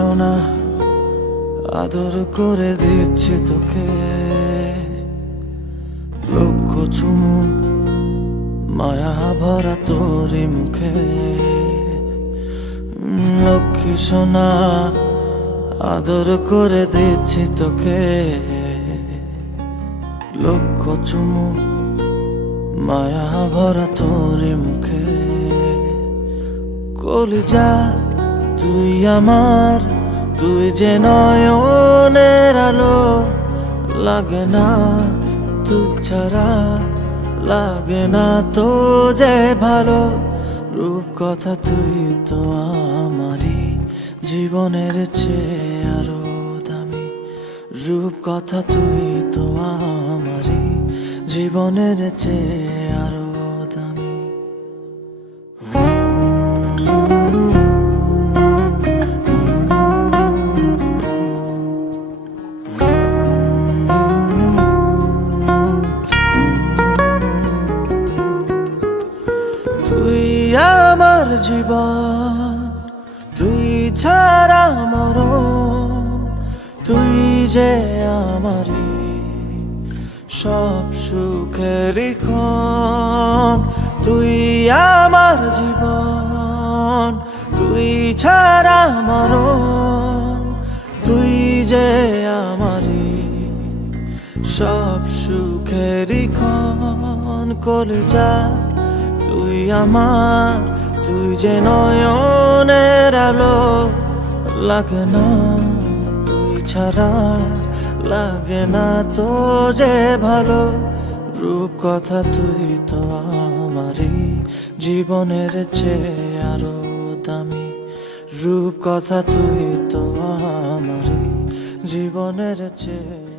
সোনা আদর করে দিচ্ছি তোকে, লক্ষ চুমু মায়া ভরা তোরই মুখে। লক্ষ্মী সোনা আদর করে দিচ্ছি তোকে, লক্ষ চুমু মায়া ভরা তোরই মুখে। কলিজা তুই আমার, তুই যে নয়নের আলো, লাগে না তুই ছাড়া, লাগে না তো যে ভালো। রূপ কথা তুই তো আমারই জীবনের চেয়ে আরো দামি, রূপ কথা তুই তো আমারই জীবনের চেয়ে আরো দামি। তুই আমার জীবন, তুই ছাড়া মরণ, তুই যে আমারই সব সুখেরই ক্ষণ। তুই আমার জীবন, তুই ছাড়া মরণ, তুই যে আমারই সব সুখেরই ক্ষণ। কলিজা তুই আমার, তুই যে নয়নের আলো, লাগে না তুই ছাড়া, লাগে না তো যে ভালো। রূপ কথা তুই তো আমারই জীবনের চেয়ে আরো দামি, রূপ কথা তুই তো আমারই জীবনের চেয়ে